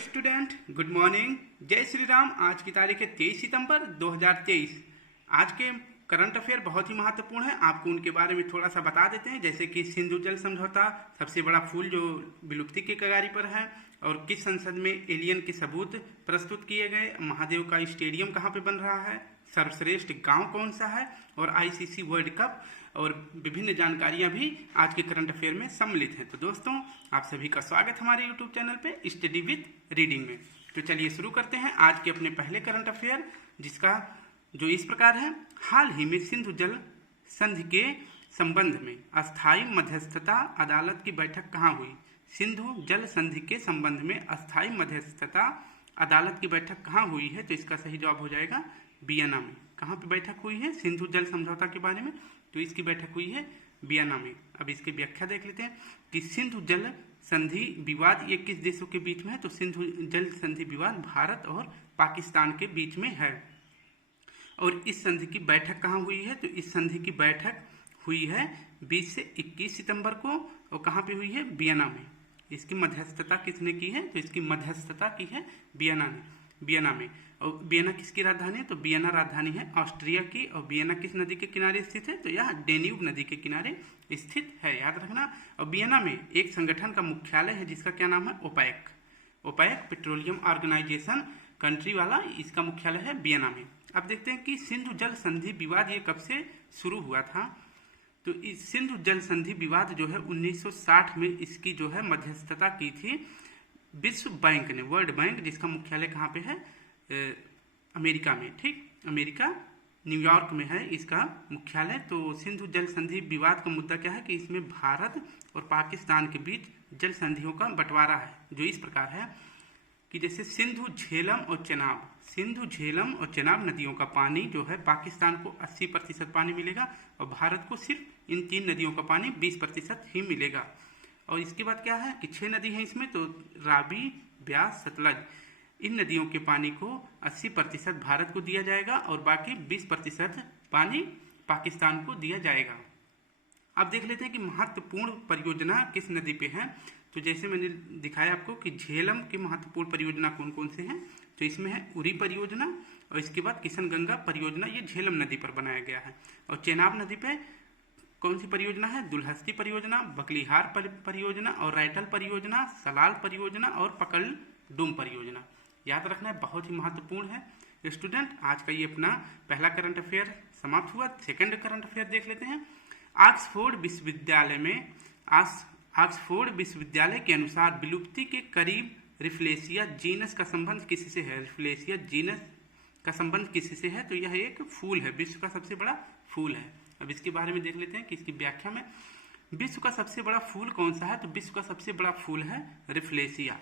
Student, good morning. जय श्री राम। आज की तारीख है 23 सितंबर 2023। आज के करंट अफेयर बहुत ही महत्वपूर्ण है। आपको उनके बारे में थोड़ा सा बता देते हैं, जैसे कि सिंधु जल समझौता, सबसे बड़ा फूल जो विलुप्ति की कगारी पर है, और किस संसद में एलियन के सबूत प्रस्तुत किए गए, महादेव का स्टेडियम कहाँ पे बन रहा है, सर्वश्रेष्ठ गांव कौन सा है, और आईसीसी वर्ल्ड कप और विभिन्न जानकारियां भी आज के करंट अफेयर में सम्मिलित हैं। तो दोस्तों, आप सभी का स्वागत हमारे यूट्यूब चैनल पे स्टडी विद रीडिंग में। तो चलिए शुरू करते हैं आज के अपने पहले करंट अफेयर, जिसका जो इस प्रकार है। हाल ही में सिंधु जल संधि के संबंध में अस्थायी मध्यस्थता अदालत की बैठक कहाँ हुई? सिंधु जल संधि के संबंध में अस्थायी मध्यस्थता अदालत की बैठक कहाँ हुई है? तो इसका सही जवाब हो जाएगा वियना में। कहाँ पे बैठक हुई है सिंधु जल समझौता के बारे में? तो इसकी बैठक हुई है वियना में। अब इसकी व्याख्या देख लेते हैं कि सिंधु जल संधि विवाद ये किस देशों के बीच में है? तो सिंधु जल संधि विवाद भारत और पाकिस्तान के बीच में है। और इस संधि की बैठक कहाँ हुई है? तो इस संधि की बैठक हुई है 20 से 21 सितंबर को, और कहाँ पे हुई है? वियना में। इसकी मध्यस्थता किसने की है? तो इसकी मध्यस्थता की है वियना में। और वियना किसकी राजधानी है? तो वियना राजधानी है ऑस्ट्रिया की। और वियना किस नदी के किनारे स्थित है? तो यह डेन्यूब नदी के किनारे स्थित है, याद रखना। और वियना में एक संगठन का मुख्यालय है जिसका क्या नाम है? ओपेक पेट्रोलियम ऑर्गेनाइजेशन कंट्री वाला, इसका मुख्यालय है वियना में। अब देखते हैं कि सिंधु जल संधि विवाद ये कब से शुरू हुआ था। तो इस सिंधु जल संधि विवाद जो है 1960 में इसकी जो है मध्यस्थता की थी विश्व बैंक ने, वर्ल्ड बैंक, जिसका मुख्यालय कहाँ पे है? अमेरिका में। ठीक, अमेरिका न्यूयॉर्क में है इसका मुख्यालय। तो सिंधु जल संधि विवाद का मुद्दा क्या है कि इसमें भारत और पाकिस्तान के बीच जल संधियों का बंटवारा है, जो इस प्रकार है कि जैसे सिंधु झेलम और चेनाब नदियों का पानी जो है पाकिस्तान को 80% पानी मिलेगा, और भारत को सिर्फ इन 3 नदियों का पानी 20% ही मिलेगा। और इसके बाद क्या है कि 6 नदी हैं इसमें, तो रावी, ब्यास, सतलज, इन नदियों के पानी को 80% भारत को दिया जाएगा और बाकी 20% पानी पाकिस्तान को दिया जाएगा। अब देख लेते हैं कि महत्वपूर्ण परियोजना किस नदी पे है। तो जैसे मैंने दिखाया आपको कि झेलम की महत्वपूर्ण परियोजना कौन कौन से हैं, तो इसमें है उरी परियोजना, और इसके बाद किशनगंगा परियोजना, ये झेलम नदी पर बनाया गया है। और चेनाब नदी पे कौन सी परियोजना है? दुल्हस्ती परियोजना, बकलीहार परियोजना, और रैटल परियोजना, सलाल परियोजना, और पकलडुम परियोजना। याद रखना है, बहुत ही महत्वपूर्ण है। स्टूडेंट, आज का ये अपना पहला करंट अफेयर समाप्त हुआ। सेकंड करंट अफेयर देख लेते हैं। ऑक्सफोर्ड विश्वविद्यालय के अनुसार विलुप्ति के करीब रिफ्लेशिया जीनस का संबंध किससे है? रिफ्लेशिया जीनस का संबंध किससे है? तो यह एक फूल है, विश्व का सबसे बड़ा फूल है। अब इसके बारे में देख लेते हैं कि इसकी व्याख्या में विश्व का सबसे बड़ा फूल कौन सा है? तो विश्व का सबसे बड़ा फूल है रिफ्लेशिया,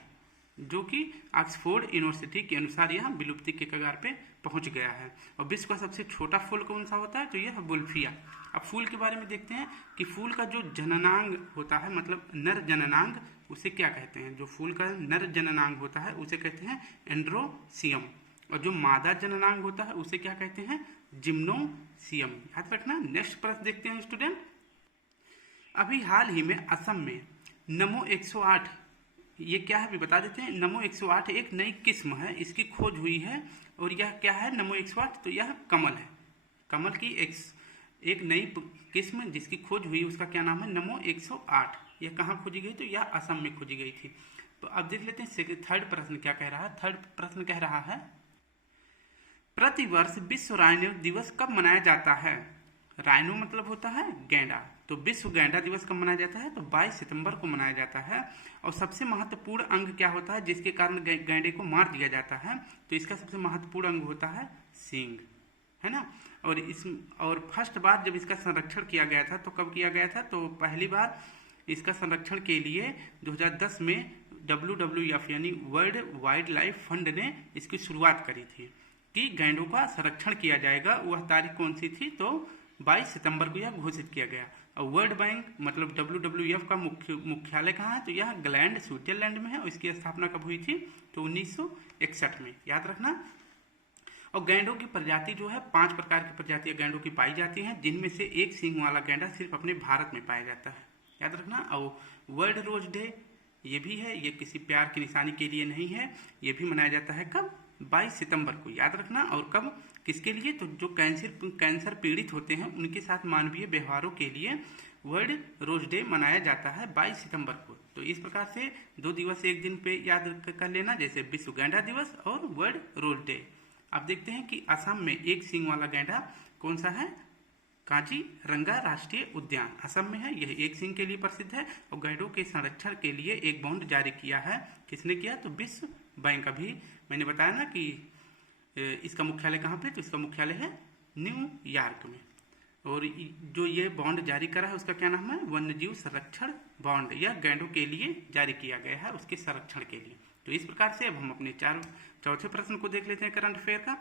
जो कि ऑक्सफोर्ड यूनिवर्सिटी के अनुसार यह विलुप्ति के कगार पे पहुंच गया है। और विश्व का सबसे छोटा फूल कौन सा होता है? तो यह वुल्फिया। अब फूल के बारे में देखते हैं कि फूल का जो जननांग होता है, मतलब नर जननांग, उसे क्या कहते हैं? जो फूल का नर जननांग होता है उसे कहते हैं एंड्रोसियम, और जो मादा जननांग होता है उसे क्या कहते हैं? जिम्नोसियम। याद रखना। नेक्स्ट प्रश्न देखते हैं स्टूडेंट। अभी हाल ही में असम में नमो 108, ये क्या है भी बता देते हैं। नमो 108 एक नई किस्म है, इसकी खोज हुई है। और यह क्या है नमो 108? तो यह कमल है, कमल की एक नई किस्म जिसकी खोज हुई, उसका क्या नाम है? नमो 108। यह कहाँ खोजी गई? तो यह असम में खोजी गई थी। तो अब देख लेते हैं थर्ड प्रश्न क्या कह रहा है। थर्ड प्रश्न कह रहा है, प्रतिवर्ष विश्व राइनो दिवस कब मनाया जाता है? राइनो मतलब होता है गैंडा। तो विश्व गैंडा दिवस कब मनाया जाता है? तो 22 सितंबर को मनाया जाता है। और सबसे महत्वपूर्ण अंग क्या होता है जिसके कारण गैंडे को मार दिया जाता है? तो इसका सबसे महत्वपूर्ण अंग होता है सींग, है ना। और फर्स्ट बार जब इसका संरक्षण किया गया था, तो कब किया गया था? तो पहली बार इसका संरक्षण के लिए 2010 में WWF यानी वर्ल्ड वाइल्ड लाइफ फंड ने इसकी शुरुआत करी थी कि गैंडों का संरक्षण किया जाएगा। वह तारीख कौन सी थी? तो 22 सितंबर को यह घोषित किया गया। और वर्ल्ड बैंक मतलब WWF का मुख्यालय कहाँ है? तो यह ग्लैंड स्विट्जरलैंड में है। और इसकी स्थापना कब हुई थी? तो 1961 में। याद रखना। और गैंडों की प्रजाति जो है 5 प्रकार की प्रजातियां गैंडों की पाई जाती हैं, जिनमें से एक सींग वाला गैंडा सिर्फ अपने भारत में पाया जाता है। याद रखना। और वर्ल्ड रोज डे ये भी है, ये किसी प्यार की निशानी के लिए नहीं है। ये भी मनाया जाता है कब? 22 सितंबर को, याद रखना। और कब, किसके लिए? तो जो कैंसर पीड़ित होते हैं उनके साथ मानवीय व्यवहारों के लिए वर्ल्ड रोज डे मनाया जाता है 22 सितंबर को। तो इस प्रकार से 2 दिवस एक दिन पे याद कर लेना, जैसे विश्व गैंडा दिवस और वर्ल्ड रोज डे। अब देखते हैं कि असम में एक सींग वाला गैंडा कौन सा है? काजीरंगा राष्ट्रीय उद्यान असम में है। यह एक सींग के लिए प्रसिद्ध है और गैंडों के संरक्षण के लिए एक बॉन्ड जारी किया है। किसने किया? तो विश्व बैंक। अभी मैंने बताया ना कि इसका मुख्यालय कहाँ पे? तो इसका मुख्यालय है न्यूयॉर्क में। और जो ये बॉन्ड जारी करा है उसका क्या नाम है? वन्यजीव संरक्षण बॉन्ड। यह गैंडों के लिए जारी किया गया है, उसके संरक्षण के लिए। तो इस प्रकार से अब हम अपने चौथे प्रश्न को देख लेते हैं करंट अफेयर का।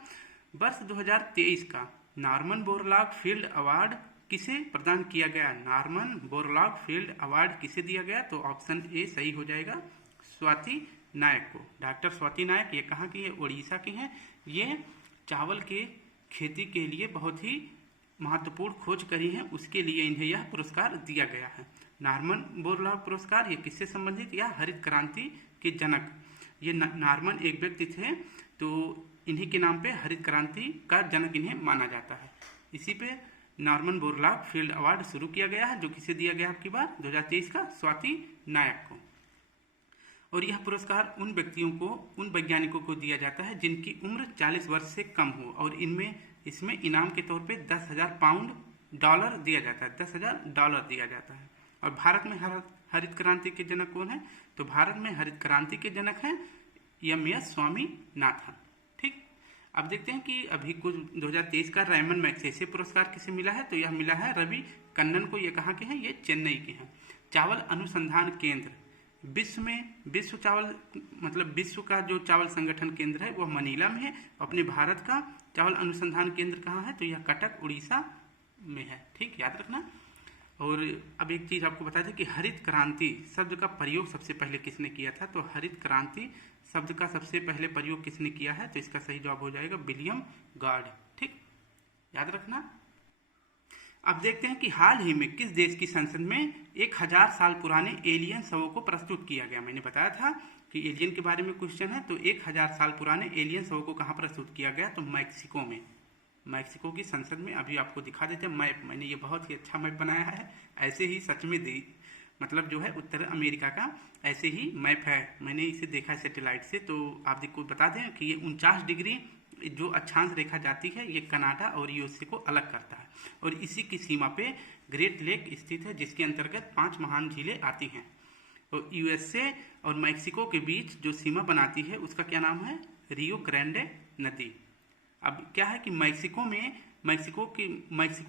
वर्ष 2023 का नॉर्मन बोरलॉग फील्ड अवार्ड किसे प्रदान किया गया? नॉर्मन बोरलॉग फील्ड अवार्ड किसे दिया गया? तो ऑप्शन ए सही हो जाएगा, स्वाति नायक को। डॉक्टर स्वाति नायक, ये कहाँ की है? उड़ीसा की हैं। ये चावल के खेती के लिए बहुत ही महत्वपूर्ण खोज करी है, उसके लिए इन्हें यह पुरस्कार दिया गया है। नॉर्मन बोरलॉग पुरस्कार ये किससे संबंधित? या हरित क्रांति के जनक। ये नॉर्मन एक व्यक्ति थे, तो इन्हीं के नाम पे हरित क्रांति का जनक इन्हें माना जाता है। इसी पे नॉर्मन बोरलॉग फील्ड अवार्ड शुरू किया गया है, जो किसे दिया गया आपकी बार 2023 का? स्वाति नायक को। और यह पुरस्कार उन व्यक्तियों को, उन वैज्ञानिकों को दिया जाता है जिनकी उम्र 40 वर्ष से कम हो, और इसमें इनाम के तौर पे 10,000 पाउंड डॉलर दिया जाता है, 10,000 डॉलर दिया जाता है। और भारत में हरित क्रांति के जनक कौन है? तो भारत में हरित क्रांति के जनक हैं एम.एस. स्वामीनाथन। ठीक, अब देखते हैं कि अभी कुछ 2023 का रैमन मैग्सेसे पुरस्कार किसे मिला है? तो यह मिला है रवि कन्नन को। ये कहाँ के हैं? ये चेन्नई के हैं। चावल अनुसंधान केंद्र विश्व चावल, मतलब विश्व का जो चावल संगठन केंद्र है वह मनीला में है। अपने भारत का चावल अनुसंधान केंद्र कहाँ है? तो यह कटक उड़ीसा में है। ठीक, याद रखना। और अब एक चीज आपको बता दें कि हरित क्रांति शब्द का प्रयोग सबसे पहले किसने किया था? तो हरित क्रांति शब्द का सबसे पहले प्रयोग किसने किया है? तो इसका सही जवाब हो जाएगा विलियम गॉड। ठीक, याद रखना। अब देखते हैं कि हाल ही में किस देश की संसद में 1000 साल पुराने एलियन शवों को प्रस्तुत किया गया। मैंने बताया था कि एलियन के बारे में क्वेश्चन है, तो 1000 साल पुराने एलियन शवों को कहाँ प्रस्तुत किया गया? तो मैक्सिको में, मैक्सिको की संसद में। अभी आपको दिखा देते हैं मैप। मैंने ये बहुत ही अच्छा मैप बनाया है, ऐसे ही सच में मतलब जो है उत्तर अमेरिका का ऐसे ही मैप है। मैंने इसे देखा है सैटेलाइट से। तो आप देखो बता दें कि ये 49 डिग्री जो अक्षांश रेखा जाती है, ये कनाडा और यूएसए को अलग करता है। और इसी की सीमा पे ग्रेट लेक स्थित है, जिसके अंतर्गत 5 महान झीलें आती हैं। तो यूएसए और मैक्सिको के बीच जो सीमा बनाती है उसका क्या नाम है? रियो ग्रांडे नदी। अब क्या है कि मैक्सिको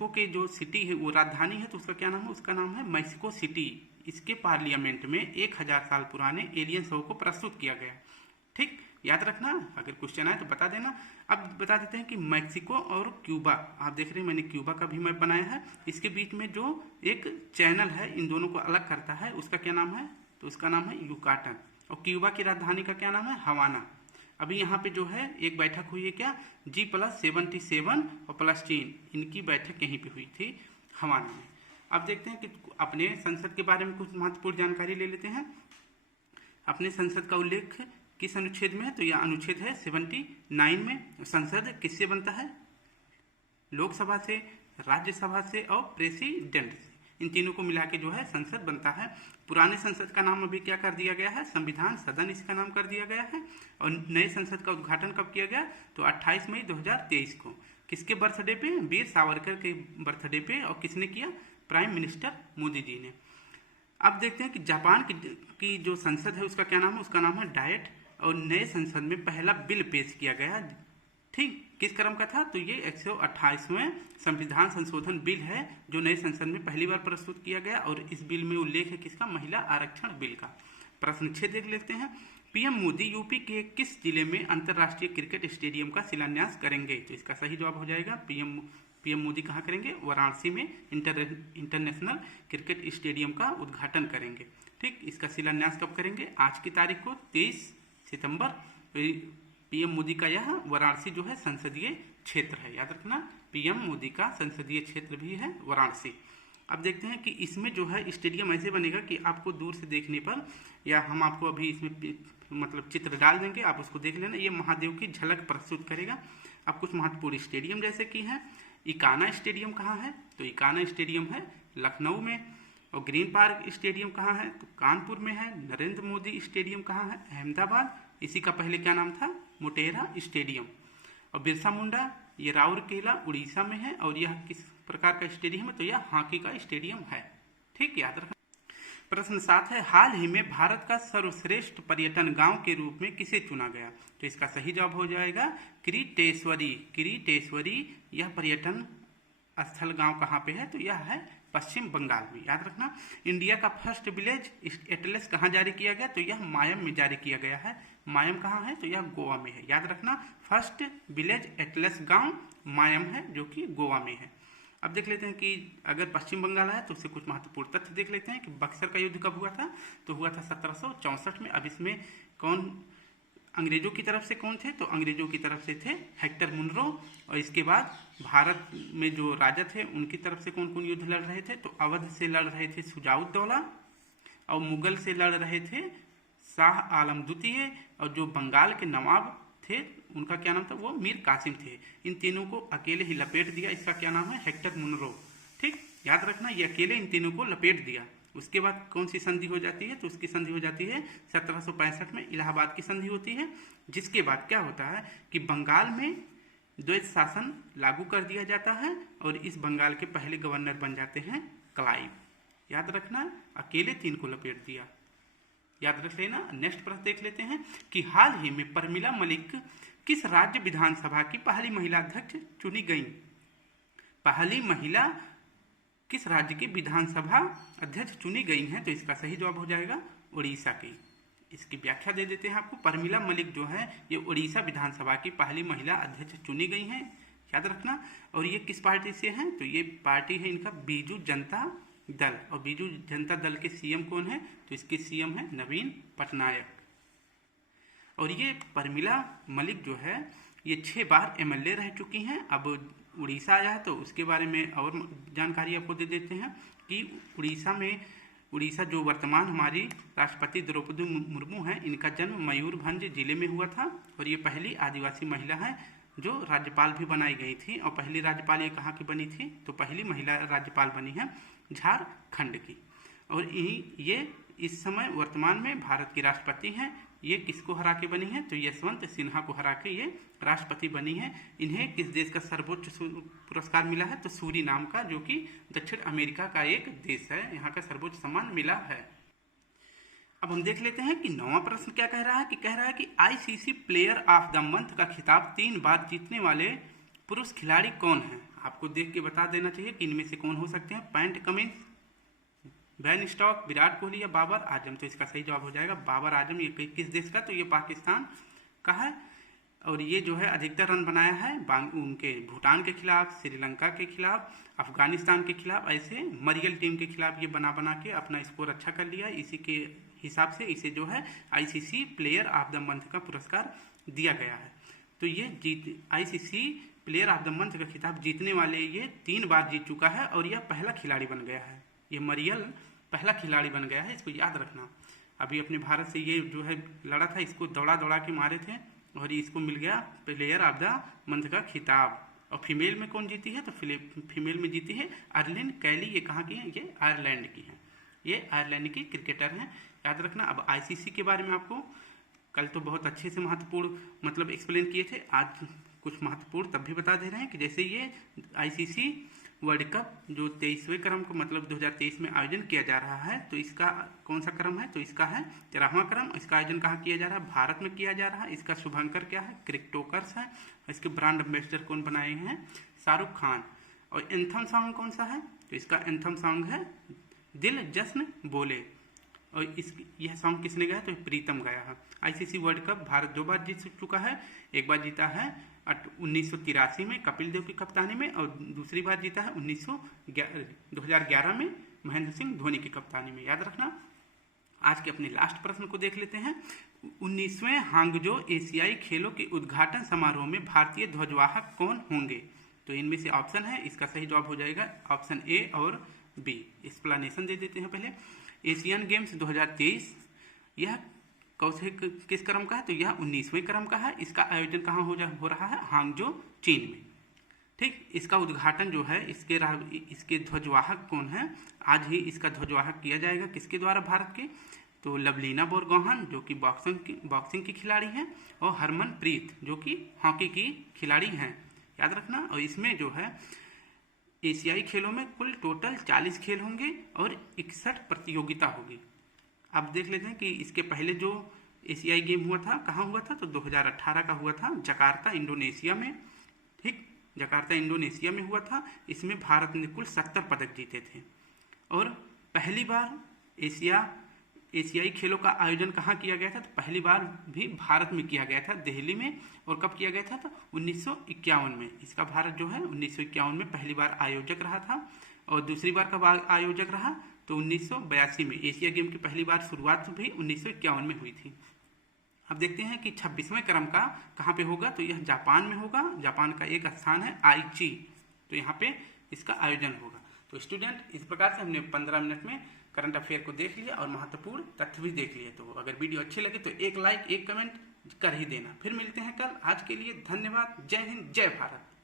के जो सिटी है वो राजधानी है, तो उसका क्या नाम है? उसका नाम है मैक्सिको सिटी। इसके पार्लियामेंट में 1000 साल पुराने एलियन शव को प्रस्तुत किया गया। ठीक, याद रखना, अगर क्वेश्चन आए तो बता देना। अब बता देते हैं कि मैक्सिको और क्यूबा, आप देख रहे हैं मैंने क्यूबा का भी मैप बनाया है। इसके बीच में जो एक चैनल है इन दोनों को अलग करता है, उसका क्या नाम है? तो उसका नाम है युकाटन। और क्यूबा की राजधानी का क्या नाम है? हवाना। अभी यहाँ पे जो है एक बैठक हुई है, क्या? G+77 और प्लस्टीन, इनकी बैठक यहीं पे हुई थी हवाना में। अब देखते हैं कि अपने संसद के बारे में कुछ महत्वपूर्ण जानकारी ले लेते हैं। अपने संसद का उल्लेख किस अनुच्छेद में है? तो यह अनुच्छेद है 79 में। संसद किससे बनता है? लोकसभा से, राज्यसभा से और प्रेसिडेंट से। इन तीनों को मिला के जो है संसद बनता है। पुराने संसद का नाम अभी क्या कर दिया गया है? संविधान सदन इसका नाम कर दिया गया है। और नए संसद का उद्घाटन कब किया गया? तो 28 मई 2023 को। किसके बर्थडे पे? वीर सावरकर के बर्थडे पे। और किसने किया? प्राइम मिनिस्टर मोदी जी ने। अब देखते हैं कि जापान की जो संसद है उसका क्या नाम है? उसका नाम है डायट। और नए संसद में पहला बिल पेश किया गया। ठीक, किस क्रम का था? तो ये 128वें संविधान संशोधन बिल है, जो नए संसद में पहली बार प्रस्तुत किया गया। और इस बिल में उल्लेख है किसका? महिला आरक्षण बिल का। प्रश्न 6 देख लेते हैं। पीएम मोदी यूपी के किस जिले में अंतर्राष्ट्रीय क्रिकेट स्टेडियम का शिलान्यास करेंगे? तो इसका सही जवाब हो जाएगा पीएम मोदी कहाँ करेंगे? वाराणसी में इंटरनेशनल क्रिकेट स्टेडियम का उद्घाटन करेंगे। ठीक, इसका शिलान्यास कब करेंगे? आज की तारीख को 23 सितंबर। पीएम मोदी का यह वाराणसी जो है संसदीय क्षेत्र है, याद रखना। पीएम मोदी का संसदीय क्षेत्र भी है वाराणसी। अब देखते हैं कि इसमें जो है स्टेडियम ऐसे बनेगा कि आपको दूर से देखने पर, या हम आपको अभी इसमें मतलब चित्र डाल देंगे, आप उसको देख लेना, ये महादेव की झलक प्रस्तुत करेगा। अब कुछ महत्वपूर्ण स्टेडियम जैसे कि हैं, इकाना स्टेडियम कहाँ है, तो इकाना स्टेडियम है लखनऊ में। और ग्रीन पार्क स्टेडियम कहाँ है, तो कानपुर में है। नरेंद्र मोदी स्टेडियम कहाँ है, अहमदाबाद, इसी का पहले क्या नाम था, मोटेरा स्टेडियम। और बिरसा मुंडा ये राउरकेला उड़ीसा में है, और यह किस प्रकार का स्टेडियम है, तो यह हॉकी का स्टेडियम है। ठीक, याद रखना। प्रश्न 7 है, हाल ही में भारत का सर्वश्रेष्ठ पर्यटन गांव के रूप में किसे चुना गया, तो इसका सही जवाब हो जाएगा किरीटेश्वरी। किरीटेश्वरी यह पर्यटन स्थल गांव कहाँ पे है, तो यह है पश्चिम बंगाल में। याद रखना। इंडिया का फर्स्ट विलेज एटलस कहाँ जारी किया गया, तो यह मायम में जारी किया गया है। मायम कहाँ है, तो यह गोवा में है। याद रखना, फर्स्ट विलेज एटलस गांव मायम है, जो कि गोवा में है। अब देख लेते हैं कि अगर पश्चिम बंगाल है तो उससे कुछ महत्वपूर्ण तथ्य देख लेते हैं कि बक्सर का युद्ध कब हुआ था, तो हुआ था 1764 में। अब इसमें कौन अंग्रेजों की तरफ से कौन थे, तो अंग्रेजों की तरफ से थे हेक्टर मुनरो। और इसके बाद भारत में जो राजा थे उनकी तरफ से कौन कौन युद्ध लड़ रहे थे, तो अवध से लड़ रहे थे शुजाउद्दौला, और मुगल से लड़ रहे थे शाह आलम द्वितीय, और जो बंगाल के नवाब थे उनका क्या नाम था, वो मीर कासिम थे। इन तीनों को अकेले ही लपेट दिया, इसका क्या नाम है, हेक्टर मुनरो। ठीक, याद रखना, ये अकेले इन तीनों को लपेट दिया। उसके बाद कौन सी संधि हो जाती है, तो उसकी संधि हो जाती है 1765 में इलाहाबाद की संधि होती है। जिसके बाद क्या होता है कि बंगाल में द्वैत शासन लागू कर दिया जाता है, और इस बंगाल के पहले गवर्नर बन जाते हैं क्लाइव। याद रखना, अकेले तीन को लपेट दिया, याद रख लेना। नेक्स्ट प्रश्न देख लेते हैं कि हाल ही में प्रमिला मलिक किस राज्य विधानसभा की पहली महिला अध्यक्ष चुनी गई। पहली महिला किस राज्य की विधानसभा अध्यक्ष चुनी गई हैं, तो इसका सही जवाब हो जाएगा उड़ीसा की। इसकी व्याख्या दे देते हैं आपको। प्रमिला मलिक जो है ये उड़ीसा विधानसभा की पहली महिला अध्यक्ष चुनी गई हैं, याद रखना। और ये किस पार्टी से हैं, तो ये पार्टी है इनका बीजू जनता दल। और बीजू जनता दल के सीएम कौन है, तो इसके सीएम है नवीन पटनायक। और ये प्रमिला मलिक जो है ये 6 बार एमएलए रह चुकी हैं। अब उड़ीसा आया है तो उसके बारे में और जानकारी आपको दे देते हैं कि उड़ीसा जो वर्तमान हमारी राष्ट्रपति द्रौपदी मुर्मू हैं, इनका जन्म मयूरभंज जिले में हुआ था। और ये पहली आदिवासी महिला है जो राज्यपाल भी बनाई गई थी। और पहली राज्यपाल ये कहाँ की बनी थी, तो पहली महिला राज्यपाल बनी है झारखंड की। और ये इस समय वर्तमान में भारत की राष्ट्रपति हैं। ये किसको हरा के बनी है, तो यशवंत सिन्हा को हरा के ये राष्ट्रपति बनी है। इन्हें किस देश का सर्वोच्च पुरस्कार मिला है, तो सूरीनाम का, जो कि दक्षिण अमेरिका का एक देश है, यहाँ का सर्वोच्च सम्मान मिला है। अब हम देख लेते हैं कि 9वां प्रश्न क्या कह रहा है कि कह रहा है कि ICC player of the month का खिताब 3 बार जीतने वाले पुरुष खिलाड़ी कौन है। आपको देख के बता देना चाहिए कि इनमें से कौन हो सकते हैं, PAT Cummins, Ben stock, Virat Kohli या बाबर आजम। तो इसका सही जवाब हो जाएगा बाबर आजम। ये किस देश का, तो ये पाकिस्तान का है। और ये जो है अधिकतर रन बनाया है उनके भूटान के खिलाफ, श्रीलंका के खिलाफ, अफगानिस्तान के खिलाफ, ऐसे मरियल टीम के खिलाफ ये बना के अपना स्कोर अच्छा कर लिया। इसी के हिसाब से इसे जो है ICC player of the month का पुरस्कार दिया गया है। तो ये ICC player of the month का खिताब जीतने वाले ये 3 बार जीत चुका है, और यह पहला खिलाड़ी बन गया है। ये मरियल पहला खिलाड़ी बन गया है, इसको याद रखना। अभी अपने भारत से ये जो है लड़ा था, इसको दौड़ा के मारे थे, और इसको मिल गया प्लेयर ऑफ द मंथ का खिताब। और फीमेल में कौन जीती है, तो फीमेल में जीती है अर्लिन कैली। ये कहाँ की है, ये आयरलैंड की है। ये आयरलैंड की क्रिकेटर हैं, याद रखना। अब आईसीसी के बारे में आपको कल तो बहुत अच्छे से महत्वपूर्ण मतलब एक्सप्लेन किए थे, आज कुछ महत्वपूर्ण तब भी बता दे रहे हैं कि जैसे ये आईसीसी वर्ल्ड कप जो 23वें क्रम को मतलब 2023 में आयोजन किया जा रहा है, तो इसका कौन सा क्रम है, तो इसका है 13वां क्रम। इसका आयोजन कहाँ किया जा रहा है, भारत में किया जा रहा है। इसका शुभंकर क्या है, क्रिकेटोकर्स है। इसके ब्रांड एम्बेसडर कौन बनाए हैं, शाहरुख खान। और एंथम सॉन्ग कौन सा है, तो इसका एंथम सॉन्ग है दिल जश्न बोले। और यह सॉन्ग किसने गाया, तो प्रीतम गाया है। आईसीसी वर्ल्ड कप भारत 2 बार जीत चुका है। एक बार जीता है 1983 में कपिल देव की कप्तानी में, और दूसरी बार जीता है 2011 में महेंद्र सिंह धोनी की कप्तानी में, याद रखना। आज के अपने लास्ट प्रश्न को देख लेते हैं। 19वें हांगजो एशियाई खेलों के उद्घाटन समारोह में भारतीय ध्वजवाहक कौन होंगे, तो इनमें से ऑप्शन है, इसका सही जवाब हो जाएगा ऑप्शन ए और बी। एक्सप्लेनेशन दे देते हैं पहले। एशियन गेम्स 2023 यह किस क्रम का है? तो यह 19वें क्रम का है। इसका आयोजन कहाँ हो रहा है? हांगजो, चीन में। ठीक, इसका उद्घाटन जो है इसके ध्वजवाहक कौन है? आज ही इसका ध्वजवाहक किया जाएगा। किसके द्वारा? भारत के। तो लवलीना बोरगोहान जो कि बॉक्सिंग की खिलाड़ी हैं, और हरमनप्रीत जो कि हॉकी की खिलाड़ी हैं, याद रखना। और इसमें जो है एशियाई खेलों में कुल टोटल 40 खेल होंगे और 61 प्रतियोगिता होगी। अब देख लेते हैं कि इसके पहले जो एशियाई गेम हुआ था कहाँ हुआ था? तो 2018 का हुआ था जकार्ता, इंडोनेशिया में। ठीक, जकार्ता इंडोनेशिया में हुआ था। इसमें भारत ने कुल 70 पदक जीते थे। और पहली बार एशियाई खेलों का आयोजन कहाँ किया गया था? तो पहली बार भी भारत में किया गया था, दिल्ली में। और कब किया गया था? तो 1951 में। इसका भारत जो है 1951 में पहली बार आयोजक रहा था। और दूसरी बार कब आयोजक रहा? तो 1982 में। एशिया गेम की पहली बार शुरुआत भी 1951 में हुई थी। अब देखते हैं कि 26वें क्रम का कहाँ पे होगा? तो यह जापान में होगा। जापान का एक स्थान है आइची, तो यहाँ पे इसका आयोजन होगा। तो स्टूडेंट, इस प्रकार से हमने 15 मिनट में करंट अफेयर को देख लिया और महत्वपूर्ण तथ्य भी देख लिए। तो अगर वीडियो अच्छी लगे तो एक लाइक, एक कमेंट कर ही देना। फिर मिलते हैं कल। आज के लिए धन्यवाद। जय हिंद, जय भारत।